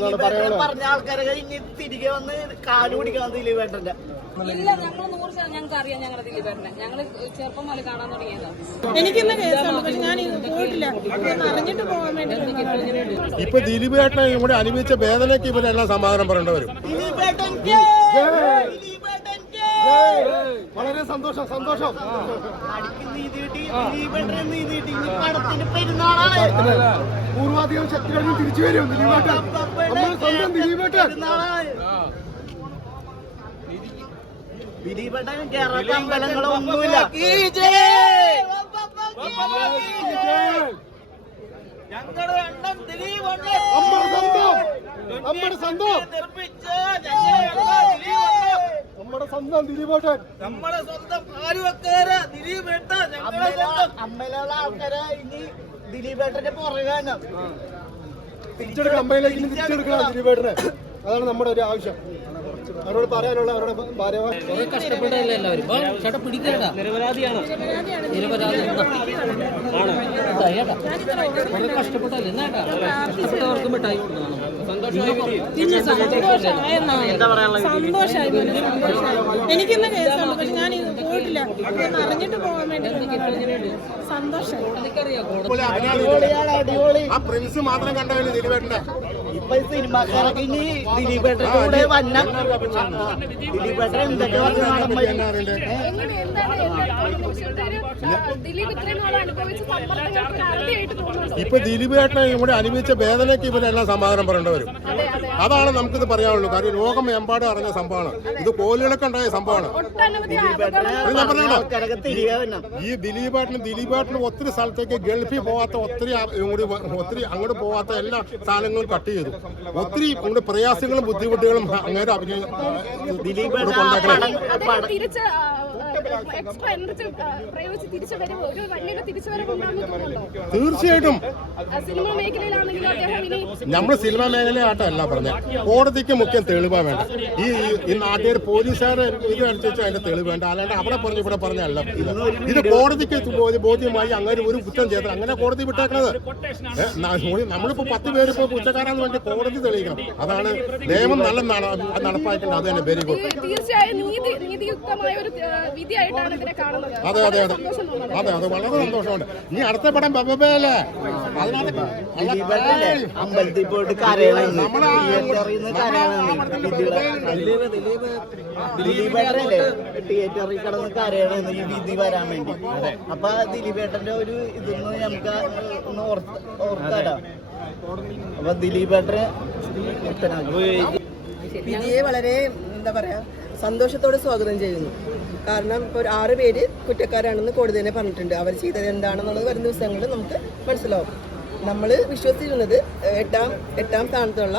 ദിലീപ് പറഞ്ഞ ആൾക്കാരെ കഴിഞ്ഞ് തിരികെ വന്ന് കാൽ പിടിക്കണം ദിലീപേട്ടന്റെ ഇല്ല ഞങ്ങൾ നൂറ് ശതമാനം ഞങ്ങൾക്ക് അറിയാം ഞങ്ങളുടെ ഞങ്ങൾ ചെറുപ്പം മുതൽ കാണാൻ തുടങ്ങിയതാ. എനിക്കിന്ന് കേസാണ് പക്ഷെ ഞാൻ ഇത് പോയിട്ടില്ല. ഞാൻ അറിഞ്ഞിട്ട് പോകാൻ വേണ്ടി ഇപ്പൊ ദിലീപേട്ടനെ ഇവിടെ അനുഭവിച്ച വേദനയ്ക്ക് ഇവരെല്ലാം സമാധാനം പറയേണ്ടി വരും. ദിലീപേട്ടൻ ദിലീപേട്ടൻ വളരെ സന്തോഷം സന്തോഷം. പൂർവാധികം ശക്തി കഴിഞ്ഞ് തിരിച്ചു വരും ദിലീപേട്ടൻ. നമ്മൾ സ്വന്തം ദിലീപേട്ടൻ. അമ്പലങ്ങളൊന്നുമില്ല ഞങ്ങളുടെ അണ്ണൻ ദിലീപുണ്ട്. നമ്മുടെ സ്വന്തം. നമ്മുടെ സ്വന്തം. നിർമ്മിച്ച ഞങ്ങളുടെ അണ്ണൻ ദിലീപുണ്ട്. നമ്മുടെ സ്വന്തം ദിലീപേട്ടൻ. നമ്മുടെ സ്വന്തം ആലുവക്കാര് ദിലീപേട്ട അമ്മയിലുള്ള ആൾക്കാരെ ഇനി ദിലീപേട്ടന്റെ പുറകാണ് തിരിച്ചെടുക്കണം അമ്മയിലേക്ക് തിരിച്ചെടുക്കണം ദിലീപേട്ടനെ. അതാണ് നമ്മുടെ ഒരു ആവശ്യം. അവരോട് പറയാനുള്ള അവരുടെ ഭാര്യ കഷ്ടപ്പെട്ടതല്ലേ എല്ലാവരും? ചേട്ടാ നിരപരാധിയാണ്? നിരപരാധി വളരെ കഷ്ടപ്പെട്ടല്ലേ? എന്നാട്ടാ കഷ്ടപ്പെട്ടവർക്ക് മിഠായി കൊടുക്കണം. പിന്നെ സന്തോഷമായെന്നാണ് സന്തോഷമായി എനിക്കിന്ന് കേസാണ് പക്ഷെ ഞാൻ പോയിട്ടില്ല. ഞാൻ അറിഞ്ഞിട്ട് പോകാൻ വേണ്ടി സന്തോഷം ആ പ്രിൻസ് മാത്രം കണ്ടവല്ലേ ദിലീപേട്ടന്റെ ഇപ്പൊ ഈ സിനിമാക്കാരൊക്കെ ഇനി ദിലീപേട്ടന്റെ കൂടെ വന്ന ദിലീപേട്ടൻ എന്തൊക്കെ എന്താണ് ദിലീപ് ഏട്ടൻ ഇപ്പൊ ഇവിടെ അനുഭവിച്ച വേദനയ്ക്ക് ഇവരെല്ലാം സമാധാനം പറയേണ്ടി വരും അതാണ് നമുക്കിത് പറയാനുള്ളൂ കാര്യം എമ്പാട് അറിഞ്ഞ സംഭവമാണ് ഇത് കോലുകളൊക്കെ ഉണ്ടായ സംഭവമാണ് ഞാൻ ഈ ദിലീപേട്ടനും ദിലീപേട്ടനും ഒത്തിരി സ്ഥലത്തേക്ക് ഗൾഫിൽ പോവാത്ത ഒത്തിരി ഒത്തിരി അങ്ങോട്ട് പോവാത്ത എല്ലാ സാധനങ്ങളും കട്ട് ചെയ്തു ഒത്തിരി കൂടെ പ്രയാസങ്ങളും ബുദ്ധിമുട്ടുകളും അങ്ങനെ അഭിനയ എക്സ്ട്രാ എനർജി പ്രയോഗിച്ച് തിരിച്ചു വരും ഒരു വലിയൊരു തിരിച്ചു തീർച്ചയായിട്ടും. ആ, സിനിമാ മേഖലയിലാണെങ്കിലും അദ്ദേഹം ഇനി നമ്മൾ സിനിമാ മേഖലയായിട്ടല്ല പറഞ്ഞത് കോടതിക്ക് മുഖ്യം തെളിവാ വേണ്ട. ഈ ഈ- നാട്ടുകാർ പോലീസുകാരെ ഇത് അനുസരിച്ച് അതിന്റെ തെളിവ് വേണ്ട. അല്ലാണ്ട് അവിടെ പറഞ്ഞു ഇവിടെ പറഞ്ഞല്ല ഇത് കോടതിക്ക് ബോധ്യ- ബോധ്യമായി അങ്ങനെ ഒരു കുറ്റം ചെയ്തത്. അങ്ങനെ കോടതി വിട്ടേക്കണത്. നമ്മളിപ്പോ പത്ത് പേര് ഇപ്പൊ കുറ്റക്കാരാന്ന് വേണ്ടി കോടതി തെളിയിക്കണം. അതാണ് നിയമം നല്ല നട- നടപ്പാക്കേണ്ടത് അത് തന്നെ വെരി ഗുഡ് തീർച്ചയായും നീതി നീതിയുക്തമായ ഒരു കാണുന്നത് അതെ അതെ അതെ. അതെ അതെ വളരെ സന്തോഷമുണ്ട്. ഇനി അടുത്ത പടം ബബബേലേ അതിനകത്ത് അമ്പലത്തിൽ പോയിട്ട് ദിലീപേട്ടനല്ലേ തിയേറ്ററിൽ കിടന്ന് കരയണമെന്ന് ഈ വിധി വരാൻ വേണ്ടി. അപ്പൊ ദിലീപേട്ടന്റെ ഒരു ഇതൊന്ന് നമുക്ക് ഒന്ന് ഓർത്ത് ഓർക്കാലോ അപ്പൊ ദിലീപേട്ടന് വിധിയെ വളരെ എന്താ പറയാ സന്തോഷത്തോടെ സ്വാഗതം ചെയ്യുന്നു. കാരണം ഇപ്പോൾ ഒരു ആറ് പേര് കുറ്റക്കാരാണെന്ന് കോടതി തന്നെ പറഞ്ഞിട്ടുണ്ട്. അവർ ചെയ്തത് എന്താണെന്നുള്ളത് വരുന്ന ദിവസങ്ങളിൽ നമുക്ക് മനസ്സിലാവും. നമ്മൾ വിശ്വസിച്ചിരുന്നത് എട്ടാം എട്ടാം സ്ഥാനത്തുള്ള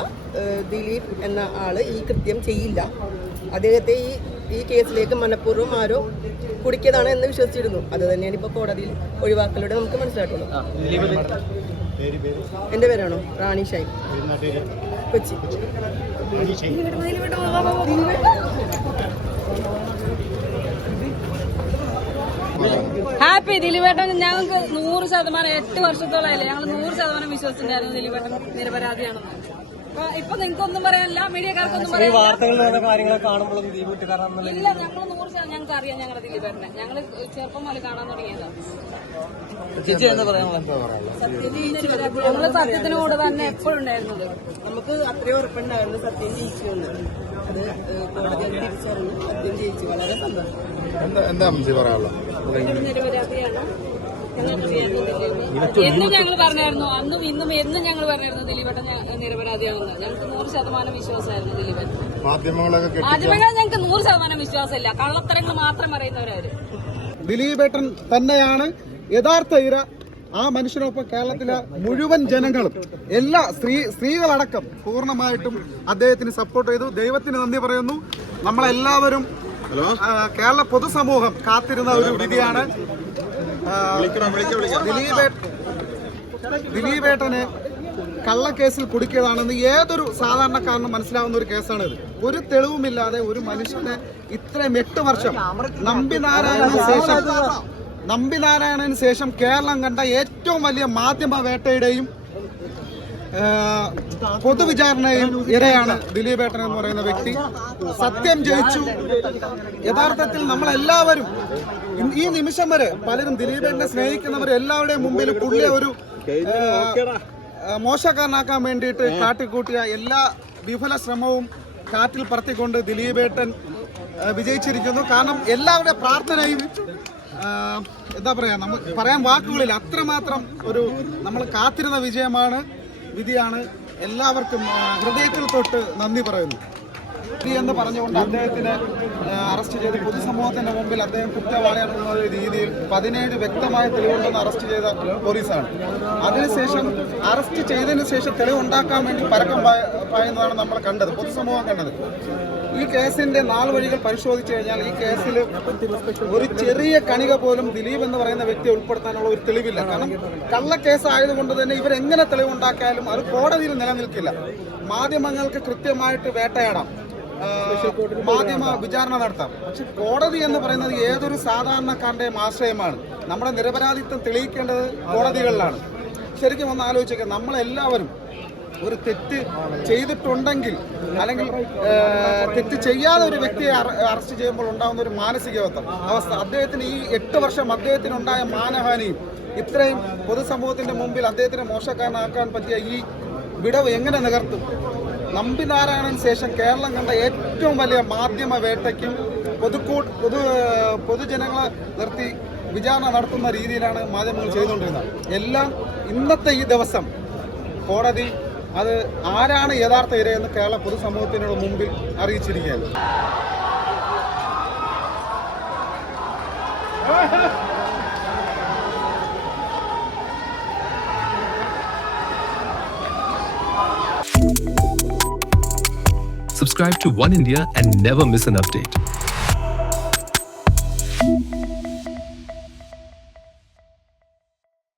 ദിലീപ് എന്ന ആൾ ഈ കൃത്യം ചെയ്യില്ല. അദ്ദേഹത്തെ ഈ ഈ കേസിലേക്ക് മനഃപൂർവം ആരോ കുടിക്കിയതാണ് എന്ന് വിശ്വസിച്ചിരുന്നു. അത് തന്നെയാണ് ഇപ്പോൾ കോടതിയിൽ ഒഴിവാക്കലൂടെ നമുക്ക് മനസ്സിലാക്കുന്നത് എന്റെ പേരാണോ? റാണി ഷൈൻ. കൊച്ചി. ഹാപ്പി ദിലീപേട്ടൻ ഞങ്ങൾക്ക് നൂറ് ശതമാനം എട്ട് വർഷത്തോളമല്ലേ? ഞങ്ങൾ നൂറ് ശതമാനം വിശ്വസിച്ചിട്ടുണ്ടായിരുന്നു ദിലീപേട്ടൻ നിരപരാധിയാണെന്ന്. അപ്പൊ ഇപ്പൊ നിങ്ങൾക്കൊന്നും പറയാനില്ല മീഡിയക്കാർക്കൊന്നും പറയാനില്ല. ഇല്ല ഞങ്ങൾ നൂറ് ശതമാനം ഞങ്ങൾക്ക് അറിയാം ഞങ്ങളുടെ ദിലീപേട്ടനെ. ഞങ്ങൾ ചെറുപ്പം മുതൽ കാണാൻ തുടങ്ങിയതാണ് ഞങ്ങൾ സത്യത്തിനോട് തന്നെ എപ്പോഴും ഉണ്ടായിരുന്നത്. നമുക്ക് അത്രയും ഉറപ്പുണ്ടായിരുന്നു സത്യം ജയിക്കുമെന്ന് അത് ഏഹ്, കോടതി അത് തിരിച്ചറിഞ്ഞു സത്യം ജയിച്ചു. വളരെ സന്തോഷം. എന്താ അമ്മച്ചി പറയാനുള്ളത്? എന്നും ഞങ്ങൾ പറഞ്ഞായിരുന്നു. അന്നും ഇന്നും എന്നും ഞങ്ങൾ പറഞ്ഞായിരുന്നു ദിലീപേട്ടൻ നിരപരാധിയാണെന്ന്. ഞങ്ങൾക്ക് നൂറ് ശതമാനം വിശ്വാസമായിരുന്നു ദിലീപേട്ടൻ. മാധ്യമങ്ങളൊക്കെ മാധ്യമങ്ങൾ ഞങ്ങൾക്ക് നൂറ് ശതമാനം വിശ്വാസമില്ല. കള്ളത്തരങ്ങൾ മാത്രം പറയുന്നവരവര് ദിലീപേട്ടൻ തന്നെയാണ് യഥാർത്ഥ ഇര ആ മനുഷ്യനൊപ്പം കേരളത്തിലെ മുഴുവൻ ജനങ്ങളും എല്ലാ സ്ത്രീ സ്ത്രീകളടക്കം പൂർണമായിട്ടും അദ്ദേഹത്തിന് സപ്പോർട്ട് ചെയ്തു. ദൈവത്തിന് നന്ദി പറയുന്നു. നമ്മളെല്ലാവരും കേരള പൊതുസമൂഹം കാത്തിരുന്ന ഒരു വിധിയാണ്. ദിലീപേട്ടനെ കള്ളക്കേസിൽ കുടുക്കിയതാണെന്ന് ഏതൊരു സാധാരണക്കാരനും മനസ്സിലാവുന്ന ഒരു കേസാണ് ഇത് ഒരു തെളിവുമില്ലാതെ ഒരു മനുഷ്യനെ ഇത്രയും എട്ട് വർഷം നമ്പി നാരായണ ശേഷം നമ്പിനാരായണന് ശേഷം കേരളം കണ്ട ഏറ്റവും വലിയ മാധ്യമ വേട്ടയുടെയും പൊതുവിചാരണയും ഇരയാണ് ദിലീപേട്ടൻ എന്ന് പറയുന്ന വ്യക്തി. സത്യം ജയിച്ചു. യഥാർത്ഥത്തിൽ നമ്മളെല്ലാവരും ഈ നിമിഷം വരെ പലരും ദിലീപേട്ടനെ സ്നേഹിക്കുന്നവർ എല്ലാവരുടെയും മുമ്പിൽ പുള്ളിയെ ഒരു മോശക്കാരനാക്കാൻ വേണ്ടിയിട്ട് കാട്ടിക്കൂട്ടിയ എല്ലാ വിഫല ശ്രമവും കാറ്റിൽ പറത്തിക്കൊണ്ട് ദിലീപേട്ടൻ വിജയിച്ചിരിക്കുന്നു. കാരണം എല്ലാവരുടെ പ്രാർത്ഥനയും എന്താ പറയാ നമ്മൾ പറയാൻ വാക്കുകളിൽ അത്രമാത്രം ഒരു നമ്മൾ കാത്തിരുന്ന വിജയമാണ് വിധിയാണ്. എല്ലാവർക്കും ഹൃദയത്തിൽ തൊട്ട് നന്ദി പറയുന്നു. വിധി എന്ന് പറഞ്ഞുകൊണ്ട് അദ്ദേഹത്തിനെ അറസ്റ്റ് ചെയ്ത് പൊതുസമൂഹത്തിന്റെ മുമ്പിൽ അദ്ദേഹം കുറ്റവാളിയാണെന്ന രീതിയിൽ പതിനേഴ് വ്യക്തമായ തെളിവുണ്ടെന്ന് അറസ്റ്റ് ചെയ്ത പോലീസാണ്. അതിനുശേഷം അറസ്റ്റ് ചെയ്തതിന് ശേഷം തെളിവുണ്ടാക്കാൻ വേണ്ടി പരക്കം പായ- പായുന്നതാണ് നമ്മൾ കണ്ടത് പൊതുസമൂഹം കണ്ടത്. ഈ കേസിന്റെ നാല് വഴികൾ പരിശോധിച്ചു കഴിഞ്ഞാൽ ഈ കേസിൽ ഒരു ചെറിയ കണിക പോലും ദിലീപ് എന്ന് പറയുന്ന വ്യക്തിയെ ഉൾപ്പെടുത്താനുള്ള ഒരു തെളിവില്ല. കാരണം കള്ളക്കേസ് ആയതുകൊണ്ട് തന്നെ ഇവരെങ്ങനെ തെളിവുണ്ടാക്കിയാലും അത് കോടതിയിൽ നിലനിൽക്കില്ല. മാധ്യമങ്ങൾക്ക് കൃത്യമായിട്ട് വേട്ടയാടാം. മാധ്യമ വിചാരണ നടത്താം. പക്ഷെ കോടതി എന്ന് പറയുന്നത് ഏതൊരു സാധാരണക്കാരന്റെ ആശ്രയമാണ്. നമ്മുടെ നിരപരാധിത്വം തെളിയിക്കേണ്ടത് കോടതികളിലാണ്. ശരിക്കും ഒന്ന് ആലോചിച്ചേക്കാം നമ്മളെല്ലാവരും ഒരു തെറ്റ് ചെയ്തിട്ടുണ്ടെങ്കിൽ അല്ലെങ്കിൽ തെറ്റ് ചെയ്യാതെ ഒരു വ്യക്തിയെ അറസ്റ്റ് ചെയ്യുമ്പോൾ ഉണ്ടാകുന്ന ഒരു മാനസികാവസ്ഥ. അവസ്ഥ. അദ്ദേഹത്തിന് ഈ എട്ട് വർഷം അദ്ദേഹത്തിനുണ്ടായ മാനഹാനിയും ഇത്രയും പൊതുസമൂഹത്തിന്റെ മുമ്പിൽ അദ്ദേഹത്തിനെ മോശക്കാരനാക്കാൻ പറ്റിയ ഈ വിടവ് എങ്ങനെ നികർത്തും? നമ്പിനാരായണന് ശേഷം കേരളം കണ്ട ഏറ്റവും വലിയ മാധ്യമ വേട്ടയ്ക്കും പൊതുക്കൂ പൊതു പൊതുജനങ്ങളെ നിർത്തി വിചാരണ നടത്തുന്ന രീതിയിലാണ് മാധ്യമങ്ങൾ ചെയ്തുകൊണ്ടിരുന്നത്. എല്ലാം ഇന്നത്തെ ഈ ദിവസം കോടതി അത് ആരാണ് യഥാർത്ഥ ഇരയെന്ന് കേരള പൊതുസമൂഹത്തിനോട് മുമ്പിൽ അറിയിച്ചിരിക്കുകയാണ് Subscribe to One India and never miss an update.